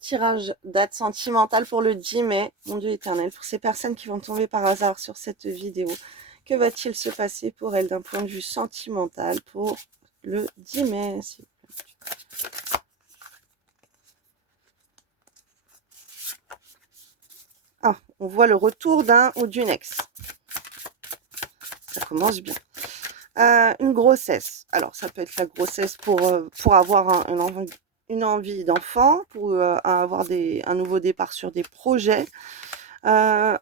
Tirage date sentimentale pour le 10 mai. Mon Dieu éternel, pour ces personnes qui vont tomber par hasard sur cette vidéo, que va-t-il se passer pour elles d'un point de vue sentimental pour le 10 mai? Ah, on voit le retour d'un ou d'une ex. Ça commence bien. Une grossesse. Alors, ça peut être la grossesse pour avoir une envie d'enfant, pour avoir un nouveau départ sur des projets. Alors,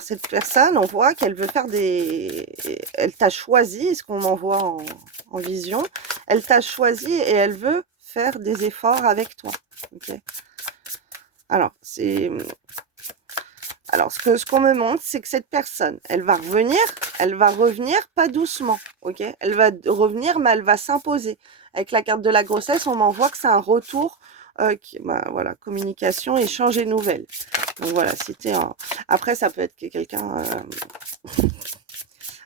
cette personne, on voit qu'elle veut faire Elle t'a choisi, ce qu'on m'envoie en vision. Elle t'a choisi et elle veut faire des efforts avec toi. Ok. Alors, ce qu'on me montre, c'est que cette personne, elle va revenir pas doucement, ok? Elle va revenir, mais elle va s'imposer. Avec la carte de la grossesse, on m'envoie que c'est un retour, voilà, communication, échange et nouvelles. Donc voilà, après, ça peut être que quelqu'un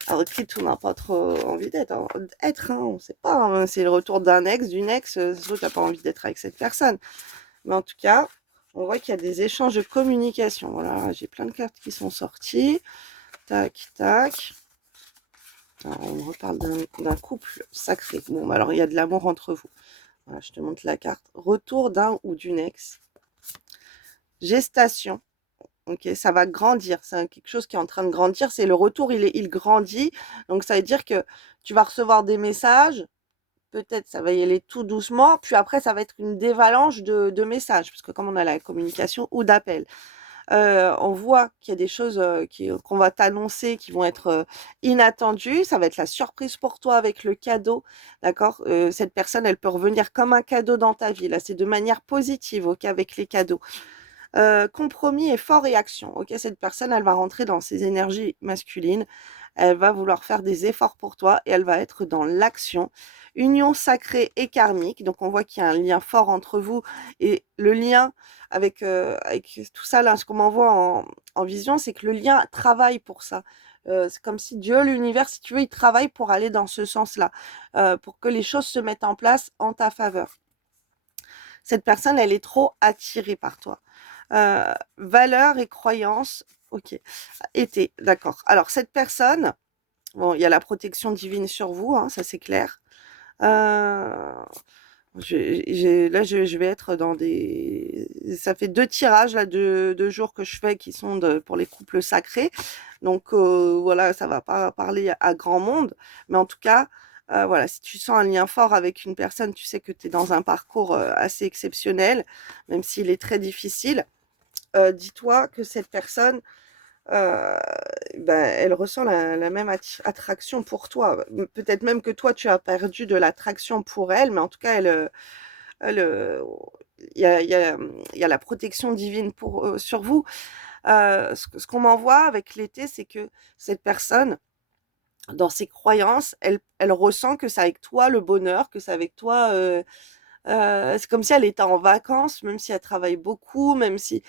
avec qui tout n'a pas trop envie d'être, on sait pas, hein. C'est le retour d'un ex, d'une ex, sauf que t'as pas envie d'être avec cette personne. Mais en tout cas, on voit qu'il y a des échanges de communication. Voilà, j'ai plein de cartes qui sont sorties. Tac, tac. Alors, on reparle d'un couple sacré. Bon, alors il y a de l'amour entre vous. Voilà, je te montre la carte. Retour d'un ou d'une ex. Gestation. Ok, ça va grandir. C'est quelque chose qui est en train de grandir. C'est le retour, il grandit. Donc ça veut dire que tu vas recevoir des messages. Peut-être ça va y aller tout doucement. Puis après, ça va être une dévalanche de messages. Parce que comme on a la communication ou d'appel. On voit qu'il y a des choses qu'on va t'annoncer qui vont être inattendues. Ça va être la surprise pour toi avec le cadeau, d'accord? Cette personne, elle peut revenir comme un cadeau dans ta vie. Là, c'est de manière positive, ok, avec les cadeaux. Compromis, effort et action. Ok, cette personne, elle va rentrer dans ses énergies masculines. Elle va vouloir faire des efforts pour toi et elle va être dans l'action. Union sacrée et karmique. Donc, on voit qu'il y a un lien fort entre vous et le lien avec tout ça, là, ce qu'on m'envoie en vision, c'est que le lien travaille pour ça. C'est comme si Dieu, l'univers, si tu veux, il travaille pour aller dans ce sens-là, pour que les choses se mettent en place en ta faveur. Cette personne, elle est trop attirée par toi. Valeurs et croyances, ok. Été, d'accord. Alors, cette personne, bon, il y a la protection divine sur vous, hein, ça c'est clair. Euh, là, je vais être dans des... Ça fait 2 tirages, là, 2 jours que je fais qui sont pour les couples sacrés. Donc, voilà, ça va pas parler à grand monde. Mais en tout cas, voilà, si tu sens un lien fort avec une personne, tu sais que tu es dans un parcours assez exceptionnel, même s'il est très difficile. Dis-toi que cette personne, euh, ben, elle ressent la même attraction pour toi. Peut-être même que toi, tu as perdu de l'attraction pour elle, mais en tout cas, elle, il y a, il y a- il y a la protection divine sur vous. Ce qu'on m'envoie avec l'été, c'est que cette personne, dans ses croyances, elle ressent que c'est avec toi le bonheur, que c'est avec toi. C'est comme si elle était en vacances, même si elle travaille beaucoup, même si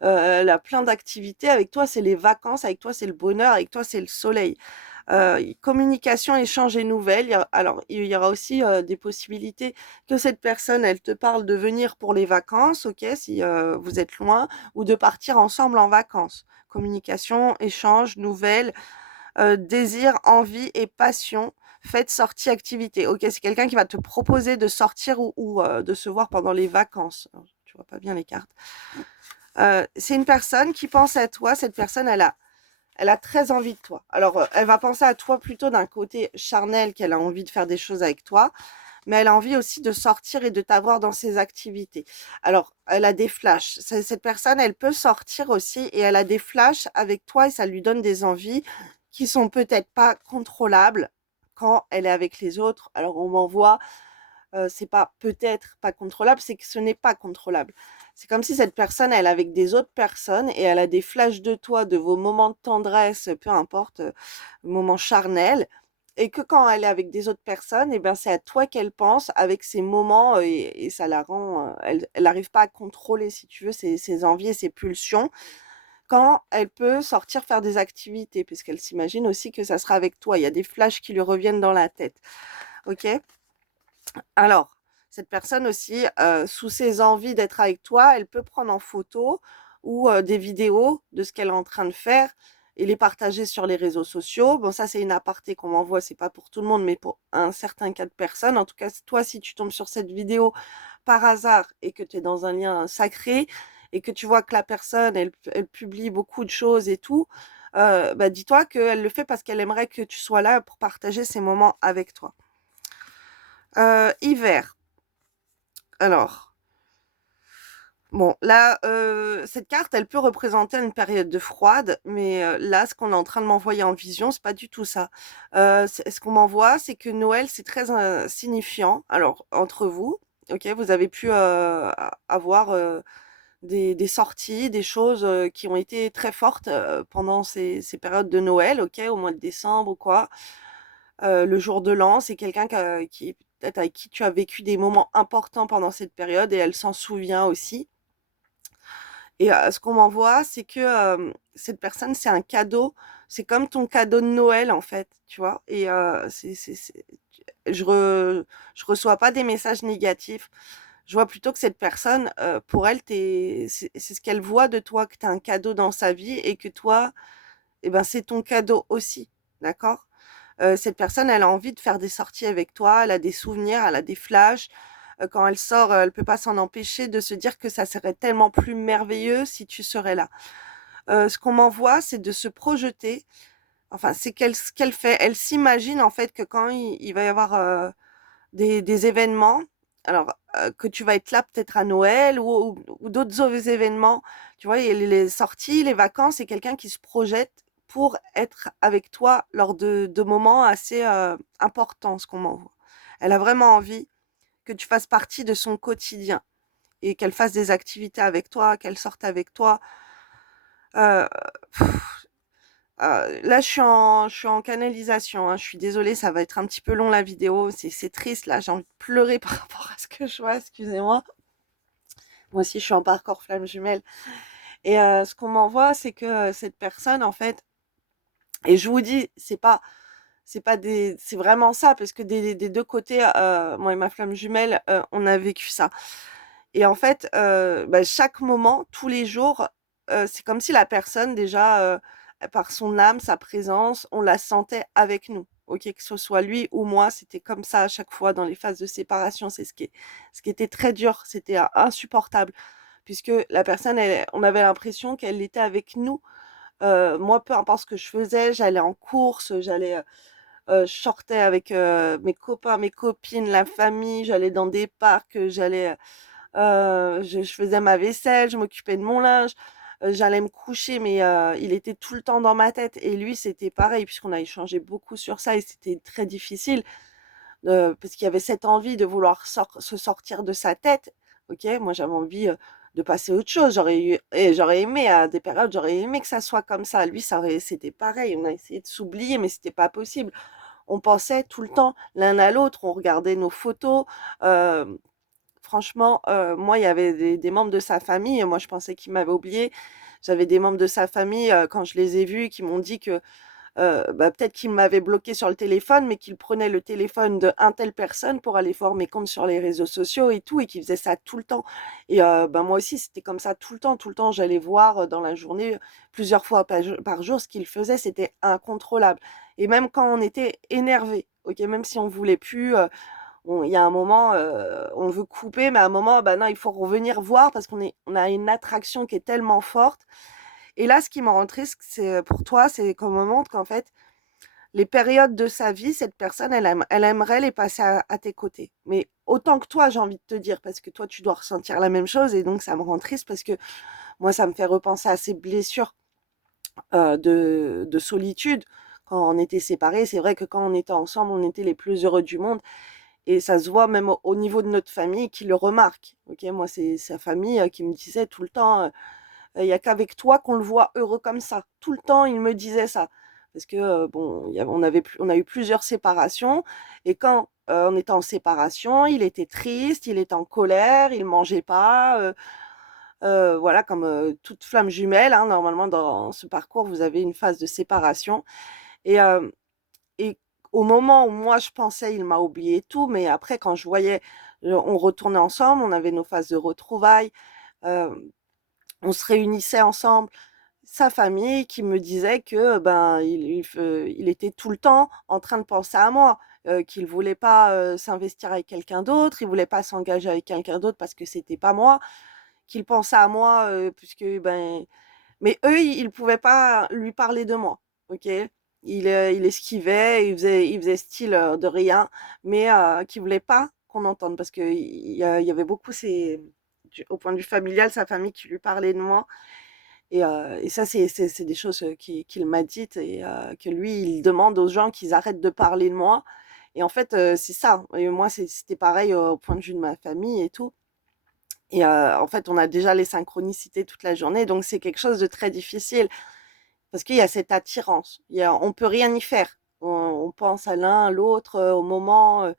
elle a plein d'activités. Avec toi, c'est les vacances, avec toi, c'est le bonheur, avec toi, c'est le soleil. Communication, échange et nouvelles. Alors, il y aura aussi des possibilités que cette personne, elle te parle de venir pour les vacances, ok, si vous êtes loin, ou de partir ensemble en vacances. Communication, échange, nouvelles, désir, envie et passion. Fête, sortie, activité. Ok, c'est quelqu'un qui va te proposer de sortir ou de se voir pendant les vacances. Alors, tu vois pas bien les cartes. C'est une personne qui pense à toi. Cette personne, elle a très envie de toi. Alors, elle va penser à toi plutôt d'un côté charnel, qu'elle a envie de faire des choses avec toi, mais elle a envie aussi de sortir et de t'avoir dans ses activités. Alors, elle a des flashs. Cette personne, elle peut sortir aussi et elle a des flashs avec toi et ça lui donne des envies qui sont peut-être pas contrôlables quand elle est avec les autres. Alors, on m'envoie c'est pas peut-être pas contrôlable, c'est que ce n'est pas contrôlable. C'est comme si cette personne, elle est avec des autres personnes et elle a des flashs de toi, de vos moments de tendresse, peu importe, moments charnels, et que quand elle est avec des autres personnes, et ben c'est à toi qu'elle pense avec ces moments et ça la rend, elle n'arrive pas à contrôler, si tu veux, ses envies et ses pulsions quand elle peut sortir faire des activités, puisqu'elle s'imagine aussi que ça sera avec toi. Il y a des flashs qui lui reviennent dans la tête. Ok? Alors, cette personne aussi, sous ses envies d'être avec toi, elle peut prendre en photo ou des vidéos de ce qu'elle est en train de faire et les partager sur les réseaux sociaux. Bon, ça, c'est une aparté qu'on m'envoie, c'est pas pour tout le monde, mais pour un certain cas de personnes. En tout cas, toi, si tu tombes sur cette vidéo par hasard et que tu es dans un lien sacré et que tu vois que la personne, elle publie beaucoup de choses et tout, bah, dis-toi qu'elle le fait parce qu'elle aimerait que tu sois là pour partager ces moments avec toi. Hiver. Alors, bon, là, cette carte, elle peut représenter une période de froide, mais là, ce qu'on est en train de m'envoyer en vision, c'est pas du tout ça. Ce qu'on m'envoie, c'est que Noël, c'est très signifiant. Alors, entre vous, ok, vous avez pu avoir des sorties, des choses qui ont été très fortes pendant ces périodes de Noël, ok, au mois de décembre ou quoi. Le jour de l'an, c'est quelqu'un qui peut-être avec qui tu as vécu des moments importants pendant cette période et elle s'en souvient aussi. Et ce qu'on m'envoie, c'est que cette personne, c'est un cadeau. C'est comme ton cadeau de Noël, en fait, tu vois. Et je, je reçois pas des messages négatifs. Je vois plutôt que cette personne, pour elle, c'est ce qu'elle voit de toi, que tu as un cadeau dans sa vie et que toi, eh ben, c'est ton cadeau aussi. D'accord? Cette personne, elle a envie de faire des sorties avec toi, elle a des souvenirs, elle a des flashs. Quand elle sort, elle peut pas s'en empêcher de se dire que ça serait tellement plus merveilleux si tu serais là. Ce qu'on m'envoie, c'est de se projeter. Enfin, c'est ce qu'elle fait. Elle s'imagine en fait que quand il va y avoir des événements, alors que tu vas être là peut-être à Noël ou d'autres événements, tu vois, les sorties, les vacances, c'est quelqu'un qui se projette pour être avec toi lors de moments assez importants, ce qu'on m'envoie. Elle a vraiment envie que tu fasses partie de son quotidien et qu'elle fasse des activités avec toi, qu'elle sorte avec toi. Euh, là, je suis en canalisation, hein. Je suis désolée, ça va être un petit peu long la vidéo. C'est triste, là, j'ai envie de pleurer par rapport à ce que je vois, excusez-moi. Moi aussi, je suis en parcours flamme jumelle. Et ce qu'on m'envoie, c'est que cette personne, en fait, et je vous dis, c'est vraiment ça, parce que des deux côtés, moi et ma flamme jumelle, on a vécu ça. Et en fait, bah, chaque moment, tous les jours, c'est comme si la personne déjà, par son âme, sa présence, on la sentait avec nous. OK, que ce soit lui ou moi, c'était comme ça à chaque fois dans les phases de séparation. C'est ce qui était très dur, c'était insupportable puisque la personne, on avait l'impression qu'elle était avec nous. Moi, peu importe ce que je faisais, j'allais en course, je sortais avec mes copains, mes copines, la famille, j'allais dans des parcs, je faisais ma vaisselle, je m'occupais de mon linge, j'allais me coucher, mais il était tout le temps dans ma tête. Et lui, c'était pareil, puisqu'on a échangé beaucoup sur ça et c'était très difficile, parce qu'il y avait cette envie de vouloir se sortir de sa tête. Ok, moi j'avais envie de passer à autre chose. J'aurais aimé à des périodes, j'aurais aimé que ça soit comme ça. Lui, c'était pareil. On a essayé de s'oublier, mais c'était pas possible. On pensait tout le temps l'un à l'autre, on regardait nos photos. euh, Franchement, moi, il y avait des membres de sa famille, moi je pensais qu'il m'avait oublié. J'avais des membres de sa famille, quand je les ai vus, qui m'ont dit que bah, peut-être qu'il m'avait bloqué sur le téléphone, mais qu'il prenait le téléphone de un telle personne pour aller voir mes comptes sur les réseaux sociaux et tout, et qu'il faisait ça tout le temps. Et bah, moi aussi, c'était comme ça tout le temps, tout le temps. J'allais voir dans la journée, plusieurs fois par jour, ce qu'il faisait, c'était incontrôlable. Et même quand on était énervé, ok, même si on voulait plus, il y a un moment, on veut couper, mais à un moment, bah non, il faut revenir voir parce on a une attraction qui est tellement forte. Et là, ce qui me rend triste, c'est pour toi, c'est qu'on me montre qu'en fait, les périodes de sa vie, cette personne, elle aimerait les passer à tes côtés. Mais autant que toi, j'ai envie de te dire, parce que toi, tu dois ressentir la même chose, et donc ça me rend triste parce que moi, ça me fait repenser à ces blessures de solitude quand on était séparés. C'est vrai que quand on était ensemble, on était les plus heureux du monde. Et ça se voit même au niveau de notre famille qui le remarque. Ok, moi, c'est sa famille qui me disait tout le temps, il n'y a qu'avec toi qu'on le voit heureux comme ça. Tout le temps, il me disait ça. Parce que, bon, on a eu plusieurs séparations. Et quand on était en séparation, il était triste, il était en colère, il mangeait pas. Voilà, comme toute flamme jumelle, hein, normalement, dans ce parcours, vous avez une phase de séparation. Et, et au moment où moi je pensais il m'a oublié et tout, mais après quand je voyais on retournait ensemble, on avait nos phases de retrouvailles, heu, on se réunissait ensemble. Sa famille qui me disait que, ben, il était tout le temps en train de penser à moi, qu'il voulait pas, s'investir avec quelqu'un d'autre, il voulait pas s'engager avec quelqu'un d'autre parce que c'était pas moi, qu'il pensait à moi, puisque, ben mais eux, ils pouvaient pas lui parler de moi, OK? Il esquivait, il faisait style, de rien, mais qu'il voulait pas qu'on entende parce qu'il y avait beaucoup au point de vue familial, sa famille qui lui parlait de moi et ça, c'est des choses, qu'il m'a dites et que lui, il demande aux gens qu'ils arrêtent de parler de moi et en fait, c'est ça et moi, c'était pareil, au point de vue de ma famille et tout et en fait, on a déjà les synchronicités toute la journée, donc c'est quelque chose de très difficile parce qu'il y a cette attirance. On peut rien y faire. On pense à l'un, à l'autre, au moment,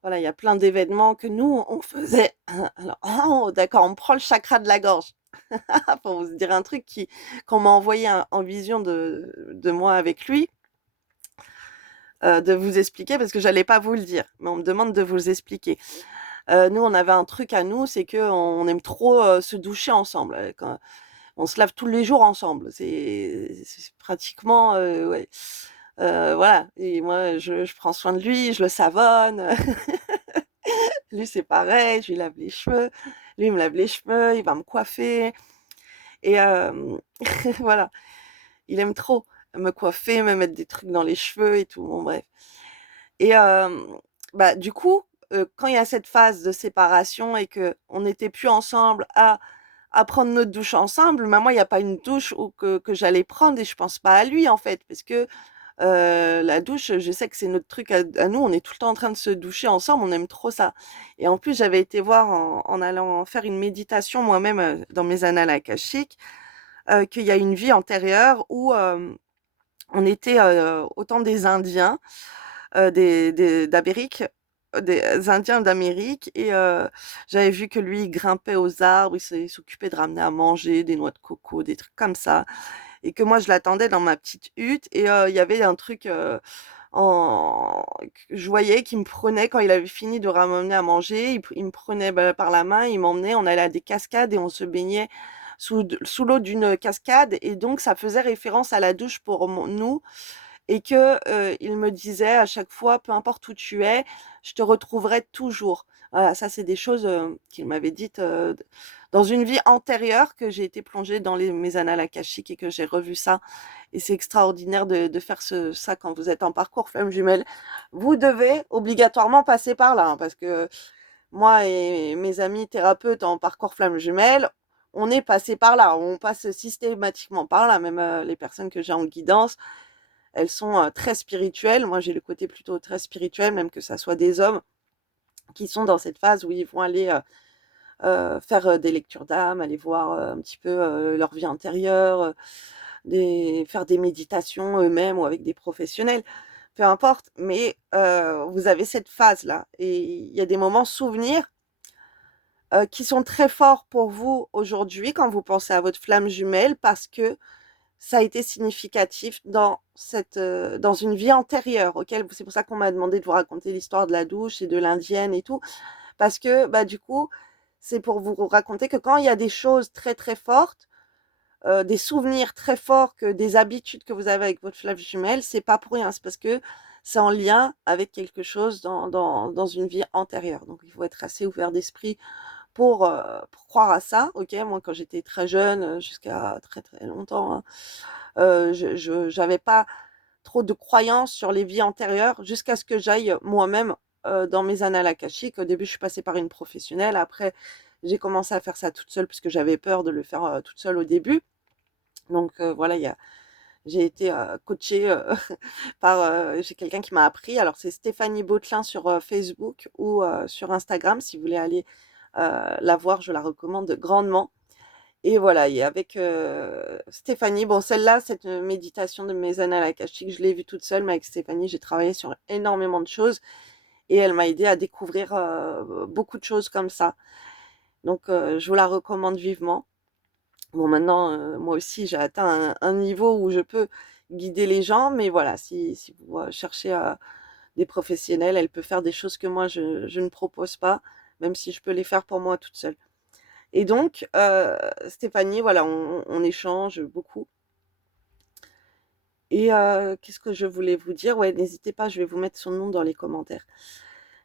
voilà, il y a plein d'événements que nous, on faisait. Alors, oh, d'accord, on me prend le chakra de la gorge. Pour vous dire un truc qu'on m'a envoyé en vision de moi avec lui, de vous expliquer parce que j'allais pas vous le dire, mais on me demande de vous expliquer. Nous, on avait un truc à nous, c'est qu'on aime trop se doucher ensemble. On se lave tous les jours ensemble. C'est pratiquement, ouais. Voilà. Et moi, je prends soin de lui, je le savonne. Lui, c'est pareil, je lui lave les cheveux. Lui, il me lave les cheveux, il va me coiffer. Et voilà. Il aime trop me coiffer, me mettre des trucs dans les cheveux et tout, bon bref. Et bah, du coup, quand il y a cette phase de séparation et qu'on n'était plus ensemble à prendre notre douche ensemble, bah, moi, il y a pas une douche où que j'allais prendre et je pense pas à lui, en fait, parce que, la douche, je sais que c'est notre truc à nous, on est tout le temps en train de se doucher ensemble, on aime trop ça. Et en plus, j'avais été voir en allant faire une méditation moi-même, dans mes annales akashiques, qu'il y a une vie antérieure où, on était, au temps des Indiens, d'Amérique, des Indiens d'Amérique et j'avais vu que lui, il grimpait aux arbres, il s'occupait de ramener à manger, des noix de coco, des trucs comme ça et que moi, je l'attendais dans ma petite hutte et il y avait un truc, en que je voyais qu'il me prenait quand il avait fini de ramener à manger, il me prenait, bah, par la main, il m'emmenait, on allait à des cascades et on se baignait sous l'eau d'une cascade et donc ça faisait référence à la douche pour nous et que, il me disait à chaque fois: «Peu importe où tu es, je te retrouverai toujours». Voilà, ça c'est des choses, qu'il m'avait dites, d dans une vie antérieure que j'ai été plongée dans mes annales akashiques et que j'ai revu ça et c'est extraordinaire de faire ça quand vous êtes en parcours flamme jumelle. Vous devez obligatoirement passer par là, hein, parce que moi et mes amis thérapeutes en parcours flamme jumelle, on est passé par là, on passe systématiquement par là, même, les personnes que j'ai en guidance, elles sont, très spirituelles. Moi, j'ai le côté plutôt très spirituel, même que ça soit des hommes qui sont dans cette phase où ils vont aller, faire, des lectures d'âme, aller voir, un petit peu, leur vie intérieure, faire des méditations eux-mêmes ou avec des professionnels, peu importe. Mais, vous avez cette phase-là et il y a des moments souvenirs, qui sont très forts pour vous aujourd'hui quand vous pensez à votre flamme jumelle parce que ça a été significatif dans une vie antérieure auquel c'est pour ça qu'on m'a demandé de vous raconter l'histoire de la douche et de l'indienne et tout. Parce que, bah, du coup, c'est pour vous raconter que quand il y a des choses très, très fortes, des souvenirs très forts, que des habitudes que vous avez avec votre flamme jumelle, c'est pas pour rien. C'est parce que c'est en lien avec quelque chose dans une vie antérieure. Donc il faut être assez ouvert d'esprit pour croire à ça, OK? Moi, quand j'étais très jeune, jusqu'à très, très longtemps, hein, je j'avais pas trop de croyances sur les vies antérieures jusqu'à ce que j'aille moi-même, dans mes annales akashiques. Au début, je suis passée par une professionnelle. Après, j'ai commencé à faire ça toute seule puisque j'avais peur de le faire, toute seule au début. Donc, voilà, j'ai été, coachée, par, j'ai quelqu'un qui m'a appris. Alors c'est Stéphanie Bautelin sur, Facebook ou, sur Instagram. Si vous voulez aller, la voir, je la recommande grandement. Et voilà et avec, Stéphanie, bon celle-là, cette, méditation de mes annales akashiques, je l'ai vue toute seule, mais avec Stéphanie, j'ai travaillé sur énormément de choses et elle m'a aidée à découvrir, beaucoup de choses comme ça. Donc, je vous la recommande vivement. Bon maintenant, moi aussi j'ai atteint un niveau où je peux guider les gens, mais voilà, si vous, cherchez, des professionnels, elle peut faire des choses que moi je ne propose pas même si je peux les faire pour moi toute seule. Et donc, Stéphanie, voilà, on échange beaucoup. Et qu'est-ce que je voulais vous dire? Ouais, n'hésitez pas, je vais vous mettre son nom dans les commentaires.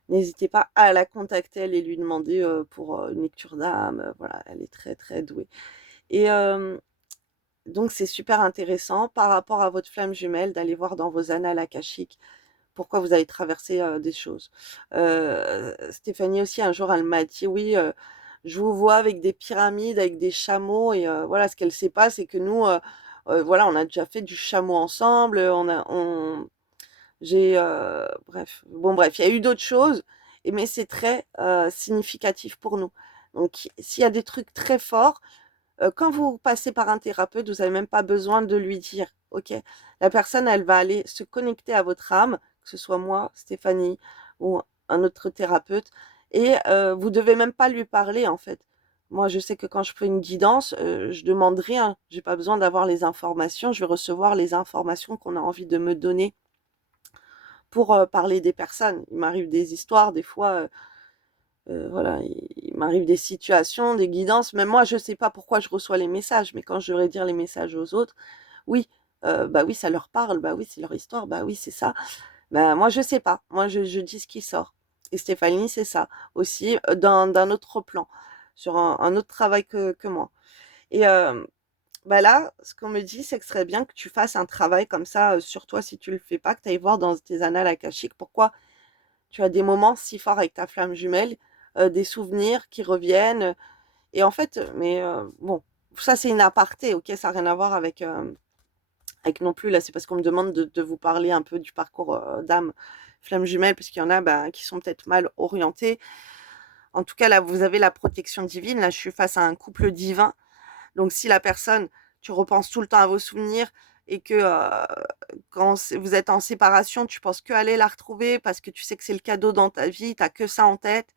N'hésitez pas à la contacter, elle et lui demander pour une lecture d'âme. Voilà, elle est très très douée. Et donc c'est super intéressant par rapport à votre flamme jumelle d'aller voir dans vos annales akashiques pourquoi vous avez traversé des choses. Stéphanie aussi, un jour, elle m'a dit, oui, je vous vois avec des pyramides, avec des chameaux, et voilà, ce qu'elle sait pas, c'est que nous, voilà, on a déjà fait du chameau ensemble, bref, bon, bref, il y a eu d'autres choses, mais c'est très significatif pour nous. Donc, s'il y a des trucs très forts, quand vous passez par un thérapeute, vous n'avez même pas besoin de lui dire, ok? La personne, elle va aller se connecter à votre âme, que ce soit moi, Stéphanie ou un autre thérapeute, et vous devez même pas lui parler en fait. Moi, je sais que quand je fais une guidance, je demande rien. J'ai pas besoin d'avoir les informations. Je vais recevoir les informations qu'on a envie de me donner pour parler des personnes. Il m'arrive des histoires, des fois. Voilà, il m'arrive des situations, des guidances. Même moi, je ne sais pas pourquoi je reçois les messages, mais quand je vais dire les messages aux autres, oui, bah oui, ça leur parle, bah oui, c'est leur histoire, bah oui, c'est ça. Bah, moi, je sais pas. Moi, je dis ce qui sort. Et Stéphanie, c'est ça aussi, d'un autre plan, sur un autre travail que moi. Et bah là, ce qu'on me dit, c'est que ce serait bien que tu fasses un travail comme ça sur toi si tu le fais pas, que tu ailles voir dans tes annales akashiques pourquoi tu as des moments si forts avec ta flamme jumelle, des souvenirs qui reviennent. Et en fait, mais bon, ça c'est une aparté, ok, ça n'a rien à voir avec non plus, là c'est parce qu'on me demande de vous parler un peu du parcours d'âme flamme jumelle, parce qu'il y en a bah, qui sont peut-être mal orientés. En tout cas, là, vous avez la protection divine, là je suis face à un couple divin, donc si la personne, tu repenses tout le temps à vos souvenirs, et que quand vous êtes en séparation, tu penses que aller la retrouver parce que tu sais que c'est le cadeau dans ta vie, tu as que ça en tête,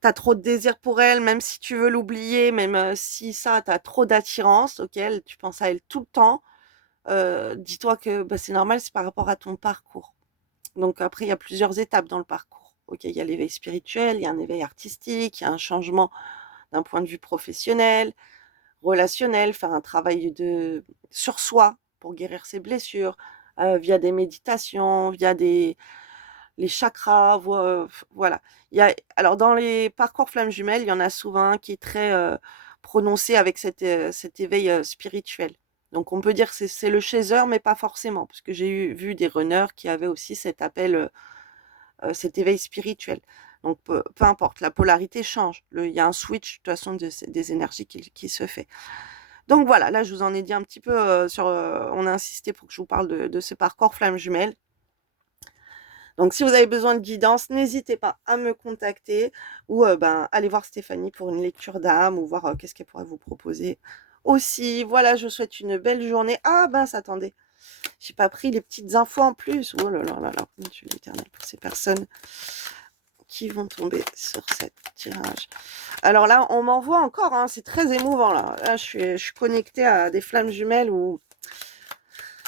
tu as trop de désir pour elle, même si tu veux l'oublier, même si ça, tu as trop d'attirance, ok, tu penses à elle tout le temps, dis-toi que bah, c'est normal, c'est par rapport à ton parcours. Donc après, il y a plusieurs étapes dans le parcours. Ok, il y a l'éveil spirituel, il y a un éveil artistique, il y a un changement d'un point de vue professionnel, relationnel, faire un travail sur soi pour guérir ses blessures, via des méditations, via les chakras, voilà. Alors dans les parcours flammes jumelles, il y en a souvent un qui est très prononcé avec cet éveil spirituel. Donc on peut dire que c'est le chaser, mais pas forcément, parce que j'ai vu des runners qui avaient aussi cet appel, cet éveil spirituel. Donc peu importe, la polarité change. Il y a un switch de toute façon des énergies qui se fait. Donc voilà, là je vous en ai dit un petit peu on a insisté pour que je vous parle de ce parcours flamme jumelle. Donc si vous avez besoin de guidance, n'hésitez pas à me contacter ou ben, allez voir Stéphanie pour une lecture d'âme ou voir qu'est-ce qu'elle pourrait vous proposer. Aussi, voilà, je vous souhaite une belle journée. Ah ben, attendez, j'ai pas pris les petites infos en plus. Oh là là là là, mon Dieu l'éternel pour ces personnes qui vont tomber sur cette tirage. Alors là, on m'envoie encore, hein, c'est très émouvant là. Là, je suis connectée à des flammes jumelles où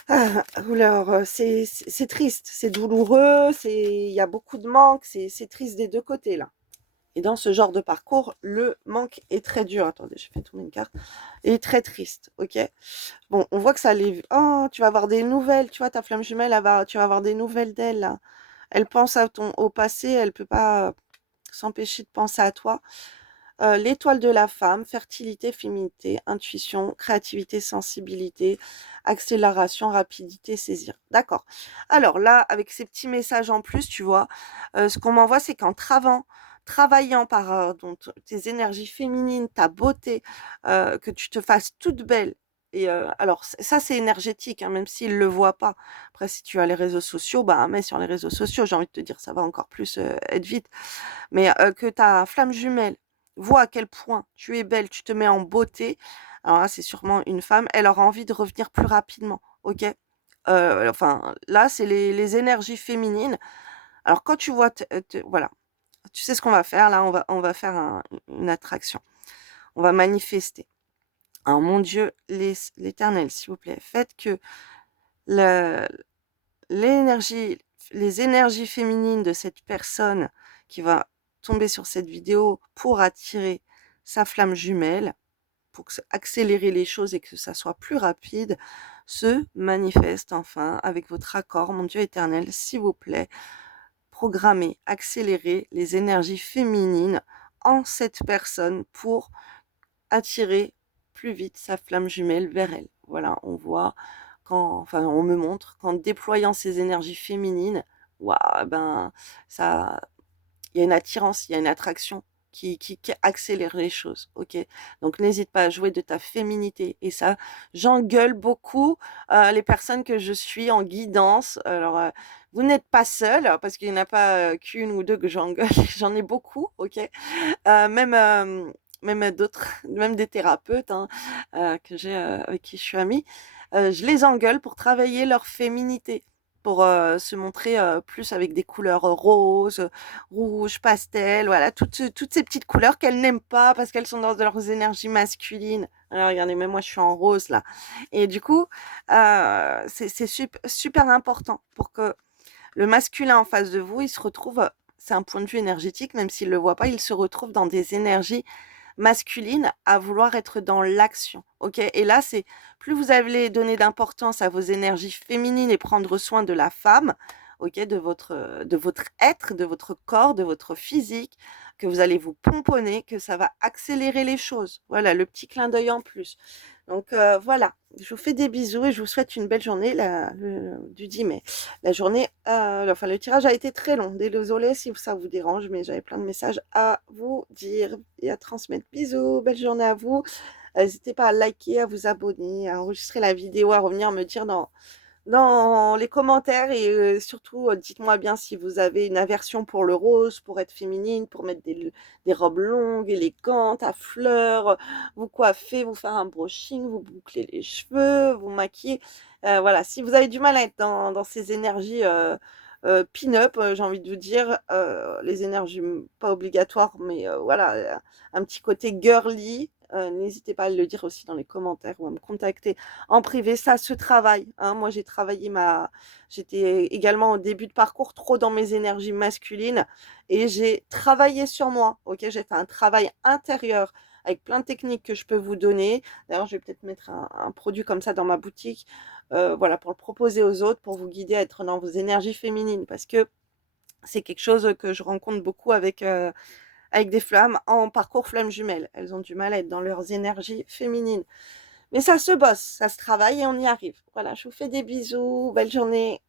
alors, c'est triste, c'est douloureux, il y a beaucoup de manque, c'est triste des deux côtés là. Et dans ce genre de parcours, le manque est très dur. Attendez, je fais tourner une carte. Et très triste, ok? Bon, on voit que ça allait. Oh, tu vas avoir des nouvelles, tu vois, ta flamme jumelle, tu vas avoir des nouvelles d'elle là. Elle pense au passé, elle peut pas s'empêcher de penser à toi. L'étoile de la femme, fertilité, féminité, intuition, créativité, sensibilité, accélération, rapidité, saisir. D'accord. Alors là, avec ces petits messages en plus, tu vois, ce qu'on m'envoie, c'est qu'en travaillant par donc, tes énergies féminines, ta beauté, que tu te fasses toute belle. Et alors, ça, c'est énergétique, hein, même s'ils ne le voient pas. Après, si tu as les réseaux sociaux, bah, mais sur les réseaux sociaux, j'ai envie de te dire, ça va encore plus être vite. Mais que ta flamme jumelle voit à quel point tu es belle, tu te mets en beauté, alors là, c'est sûrement une femme, elle aura envie de revenir plus rapidement, ok? Enfin, là, c'est les énergies féminines. Alors, quand tu vois, voilà, tu sais ce qu'on va faire, là, on va faire une attraction. On va manifester. Alors, mon Dieu, l'Éternel, s'il vous plaît, faites que le- l'énergie, les énergies féminines de cette personne qui va tomber sur cette vidéo pour attirer sa flamme jumelle, pour accélérer les choses et que ça soit plus rapide, se manifeste enfin avec votre accord, mon Dieu éternel, s'il vous plaît. Programmer, accélérer les énergies féminines en cette personne pour attirer plus vite sa flamme jumelle vers elle. Voilà, on voit on me montre qu'en déployant ces énergies féminines, waouh, ben, ça, il y a une attirance, il y a une attraction qui accélère les choses, ok? Donc n'hésite pas à jouer de ta féminité. Et ça, j'engueule beaucoup les personnes que je suis en guidance. Alors, vous n'êtes pas seul, parce qu'il n'y en a pas qu'une ou deux que j'engueule, j'en ai beaucoup, ok? Même, même d'autres, même des thérapeutes hein, que j'ai, avec qui je suis amie, je les engueule pour travailler leur féminité, pour se montrer plus avec des couleurs roses, rouges, pastel, voilà, toutes ces petites couleurs qu'elles n'aiment pas parce qu'elles sont dans leurs énergies masculines. Alors, regardez, même moi je suis en rose là. Et du coup, c'est super important pour que le masculin en face de vous, il se retrouve, c'est un point de vue énergétique, même s'il ne le voit pas, il se retrouve dans des énergies masculines à vouloir être dans l'action. Ok? Et là, c'est plus vous allez donner d'importance à vos énergies féminines et prendre soin de la femme, ok, de votre être, de votre corps, de votre physique, que vous allez vous pomponner, que ça va accélérer les choses. Voilà, le petit clin d'œil en plus. Donc voilà, je vous fais des bisous et je vous souhaite une belle journée du 10 mai. La journée, enfin le tirage a été très long. Désolée si ça vous dérange, mais j'avais plein de messages à vous dire et à transmettre. Bisous, belle journée à vous. N'hésitez pas à liker, à vous abonner, à enregistrer la vidéo, à revenir me dire dans les commentaires et surtout, dites-moi bien si vous avez une aversion pour le rose, pour être féminine, pour mettre des robes longues, élégantes, à fleurs, vous coiffer, vous faire un brushing, vous boucler les cheveux, vous maquiller. Voilà, si vous avez du mal à être dans ces énergies pin-up, j'ai envie de vous dire, les énergies pas obligatoires, mais voilà, un petit côté girly, n'hésitez pas à le dire aussi dans les commentaires ou à me contacter en privé, ça se travaille. Hein. Moi, j'étais également au début de parcours trop dans mes énergies masculines et j'ai travaillé sur moi. Ok, j'ai fait un travail intérieur avec plein de techniques que je peux vous donner. D'ailleurs, je vais peut-être mettre un produit comme ça dans ma boutique, voilà, pour le proposer aux autres, pour vous guider à être dans vos énergies féminines, parce que c'est quelque chose que je rencontre beaucoup avec des femmes en parcours flamme jumelle. Elles ont du mal à être dans leurs énergies féminines. Mais ça se bosse, ça se travaille et on y arrive. Voilà, je vous fais des bisous, belle journée.